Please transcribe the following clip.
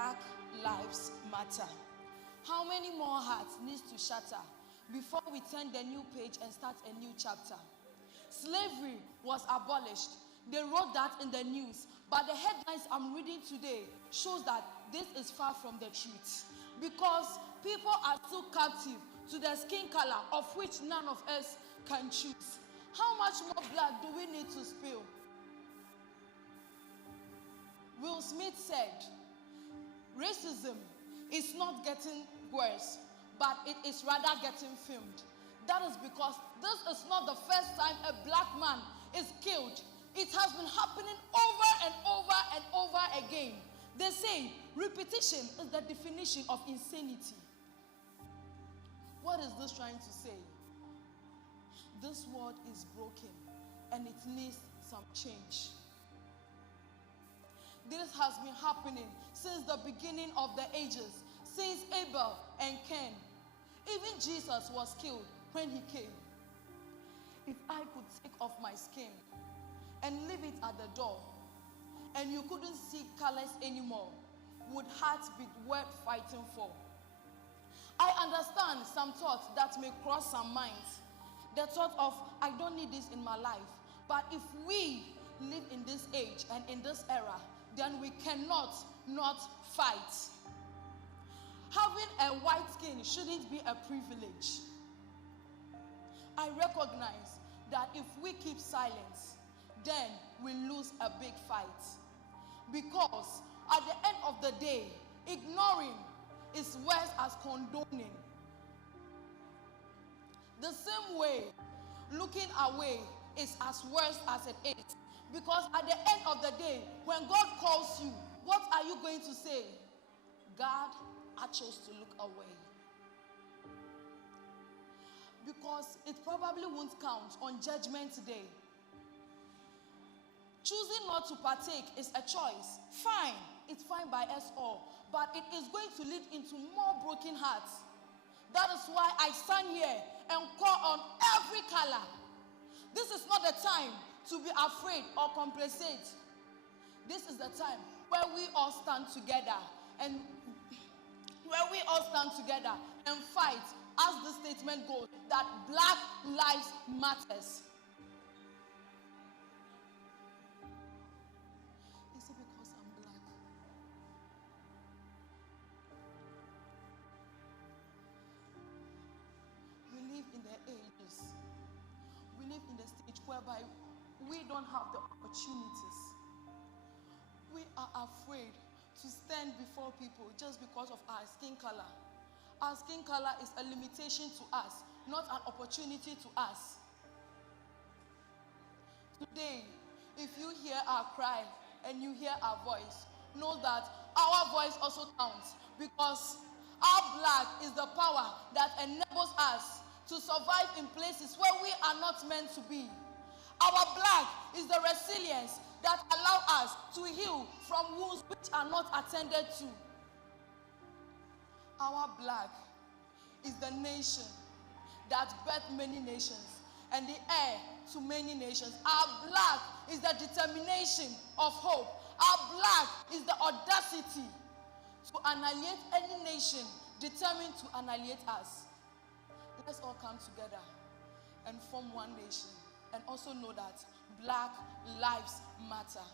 Black Lives Matter. How many more hearts needs to shatter before we turn the new page and start a new chapter? Slavery was abolished. They wrote that in the news, but the headlines I'm reading today shows that this is far from the truth, because people are still captive to the skin color of which none of us can choose. How much more blood do we need to spill? Will Smith said, racism is not getting worse, but it is rather getting filmed. That is because this is not the first time a black man is killed. It has been happening over and over and over again. They say repetition is the definition of insanity. What is this trying to say? This world is broken and it needs some change. This has been happening since the beginning of the ages, since Abel and Cain. Even Jesus was killed when he came. If I could take off my skin and leave it at the door, and you couldn't see colors anymore, would hearts be worth fighting for? I understand some thoughts that may cross some minds. The thought of, I don't need this in my life. But if we live in this age and in this era, then we cannot not fight. Having a white skin shouldn't be a privilege. I recognize that if we keep silence, then we lose a big fight. Because at the end of the day, ignoring is worse as condoning. The same way, looking away is as worse as it is. Because at the end of the day, when God calls you, what are you going to say? God, I chose to look away. Because it probably won't count on Judgment Day. Choosing not to partake is a choice. Fine, it's fine by us all. But it is going to lead into more broken hearts. That is why I stand here and call on every color. This is not the time to be afraid or complacent. This is the time where we all stand together and fight, as the statement goes, that Black Lives Matters. Is it because I'm black? We live in the ages. We live in the stage whereby we don't have the opportunities. We are afraid to stand before people just because of our skin color. Our skin color is a limitation to us, not an opportunity to us. Today, if you hear our cry and you hear our voice, know that our voice also counts, because our black is the power that enables us to survive in places where we are not meant to be. Our black is the resilience that allows us to heal from wounds which are not attended to. Our black is the nation that birthed many nations and the heir to many nations. Our black is the determination of hope. Our black is the audacity to annihilate any nation determined to annihilate us. Let's all come together and form one nation, and also know that Black Lives Matter.